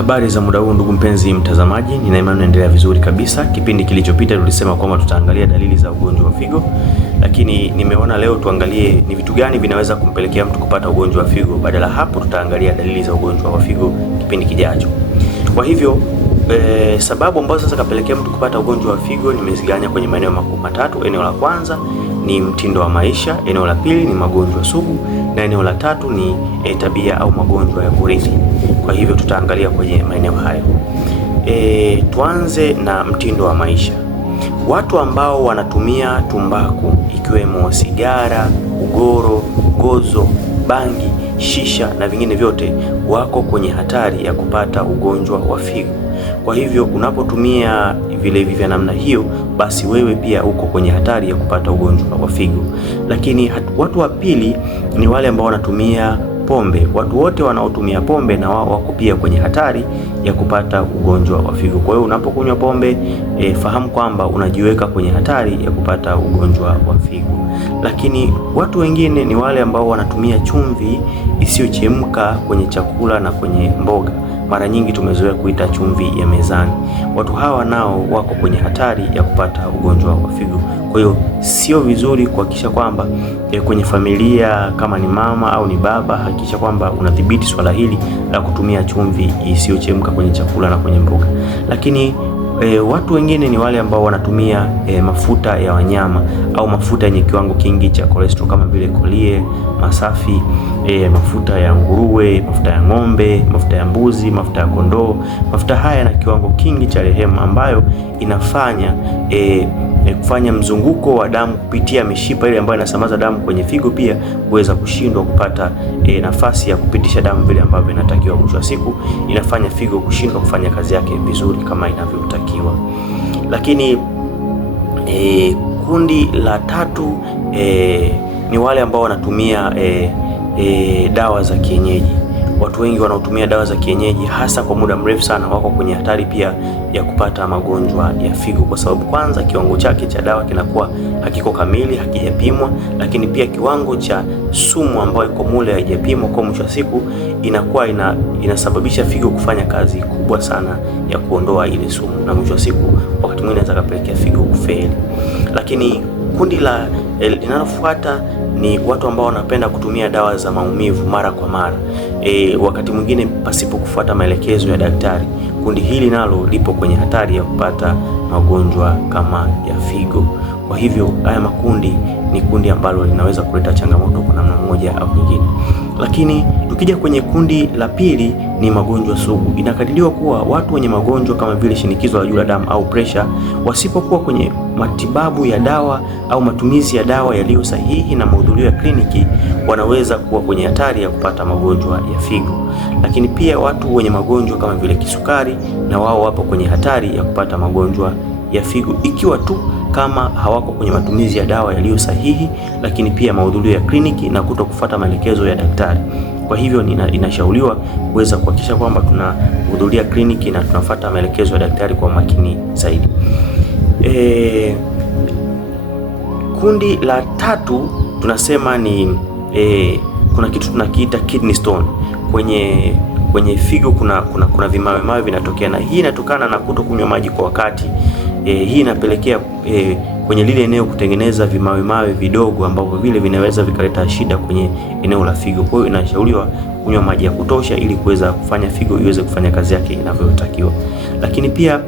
Habari za muda huu ndugu mpenzi mtazamaji, nina imani unaendelea vizuri kabisa. Kipindi kilichopita tulisema kwamba tutaangalia dalili za ugonjwa wa figo, lakini nimeona leo tuangalie ni vitu gani vinaweza kumpelekea mtu kupata ugonjwa wa figo. Badala hapo tutaangalia dalili za ugonjwa wa figo kipindi kijacho. Kwa hivyo sababu ambazo sasa kapelekea mtu kupata ugonjwa wa figo nimeziganya kwenye maeneo makuu matatu. Eneo la kwanza ni mtindo wa maisha, eneo la pili ni magonjwa sugu, na eneo la tatu ni tabia au magonjwa ya kurithi. Kwa hivyo tutaangalia kwenye maeneo hayo. Tuanze na mtindo wa maisha. Watu ambao wanatumia tumbaku ikiwemo sigara, ugoro, gozo, bangi, shisha na vingine vyote wako kwenye hatari ya kupata ugonjwa wa figo. Kwa hivyo unapotumia vilevi vya namna hiyo, basi wewe pia uko kwenye hatari ya kupata ugonjwa wa figo. Lakini watu wa pili ni wale ambao wanatumia pombe. Watu wote wanaotumia pombe na wao wako pia kwenye hatari ya kupata ugonjwa wa figo. Kwa hiyo unapokunywa pombe fahamu kwamba unajiweka kwenye hatari ya kupata ugonjwa wa figo. Lakini watu wengine ni wale ambao wanatumia chumvi isiyochemka kwenye chakula na kwenye mboga. Mara nyingi tumezoea kuita chumvi ya mezani. Watu hawa nao wako kwenye hatari ya kupata ugonjwa wa figo. Kwa hiyo sio vizuri kuhakikisha kwamba kwenye familia, kama ni mama au ni baba, hakikisha kwamba unadhibiti swala hili la kutumia chumvi isiyochemka kwenye chakula na kwenye mboga. Lakini watu wengine ni wale ambao wanatumia mafuta ya wanyama au mafuta yenye kiwango kingi cha cholesterol kama vile kolie, masafi, mafuta ya nguruwe, mafuta ya ng'ombe, mafuta ya mbuzi, mafuta ya kondoo. Mafuta haya yana kiwango kingi cha rehema ambayo inafanya kufanya mzunguko wa damu kupitia mishipa ile ambayo inasambaza damu kwenye figo pia kuweza kushindwa kupata nafasi ya kupitisha damu vile ambavyo inatakiwa. Mwisho wa siku inafanya figo kushindwa kufanya kazi yake vizuri kama inavyotakiwa. Lakini kundi la tatu ni wale ambao wanatumia dawa za kienyeji. Watu wengi wanaotumia dawa za kienyeji hasa kwa muda mrefu sana wako kwenye hatari pia ya kupata magonjwa ya figo, kwa sababu kwanza kiwango chake cha dawa kinakuwa hakiko kamili, hakijapimwa, lakini pia kiwango cha sumu ambayo iko mule haijapimwa. Kwa mwisho wa siku inakuwa inasababisha figo kufanya kazi kubwa sana ya kuondoa ile sumu, na mwisho wa siku wakati mwingine inaweza kupelekea figo kufeli. Lakini kundi linalofuata ni watu ambao wanapenda kutumia dawa za maumivu mara kwa mara, wakati mwingine pasipo kufuata maelekezo ya daktari. Kundi hili nalo lipo kwenye hatari ya kupata magonjwa kama ya figo. Kwa hivyo haya makundi ni kundi ambalo linaweza kuleta changamoto kwa namna moja au nyingine. Lakini tukija kwenye kundi la pili ni magonjwa sugu. Inakadiriwa kuwa watu wenye magonjwa kama vile shinikizo la juu la damu au pressure, wasipokuwa kwenye matibabu ya dawa au matumizi ya dawa yaliyo sahihi na mahudhurio ya kliniki, wanaweza kuwa kwenye hatari ya kupata magonjwa ya figo. Lakini pia watu wenye magonjwa kama vile kisukari, na wao wapo kwenye hatari ya kupata magonjwa ya figo ikiwa tu kama hawako kwenye matumizi ya dawa yaliyo sahihi, lakini pia mahudhurio ya kliniki na kutokufuata maelekezo ya daktari. Kwa hivyo inashauriwa kuweza kuhakikisha kwamba tunahudhuria kliniki na tunafuata maelekezo ya daktari kwa makini zaidi. Kundi la tatu tunasema ni kuna kitu tunakiita kidney stone. Kwenye figo kuna vimawe vinatokea, na hii inatokana na kutokunywa maji kwa wakati. Hii inapelekea kwenye lile eneo kutengeneza vimawe vidogo ambavyo vile vinaweza vikaleta shida kwenye eneo la figo. Kwa hiyo inashauriwa kunywa maji ya kutosha ili kuweza kufanya figo iweze kufanya kazi yake inavyotakiwa. Lakini pia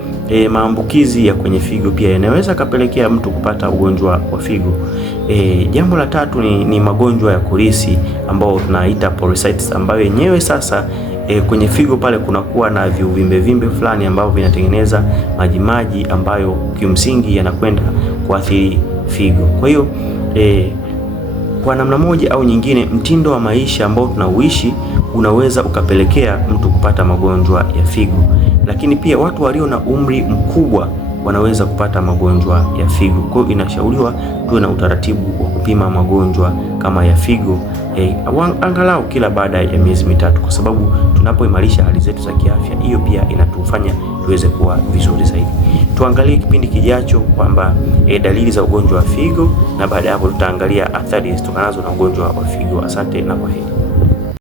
maambukizi ya kwenye figo pia yanaweza kapelekea mtu kupata ugonjwa wa figo. Jambo la tatu ni magonjwa ya kurithi ambao tunaita polycystitis, ambayo yenyewe sasa kwenye figo pale kunakuwa na vimbe fulani ambavyo vinatengeneza majimaji ambayo kimsingi yanakwenda kuathiri figo. Kwa hiyo kwa namna moja au nyingine, mtindo wa maisha ambao tunauishi unaweza ukapelekea mtu kupata magonjwa ya figo. Lakini pia watu walio na umri mkubwa wanaweza kupata magonjwa ya figo. Kwa hiyo inashauriwa tuwe na utaratibu wa kupima magonjwa kama ya figo angalau kila baada ya miezi mitatu, kwa sababu tunapoimarisha hali zetu za kiafya, hiyo pia inatufanya tuweze kuwa vizuri zaidi. Tuangalie kipindi kijacho kwamba dalili za ugonjwa wa figo, na baada ya hapo tutaangalia athari zitokanazo na ugonjwa wa figo. Asante na kwaheri.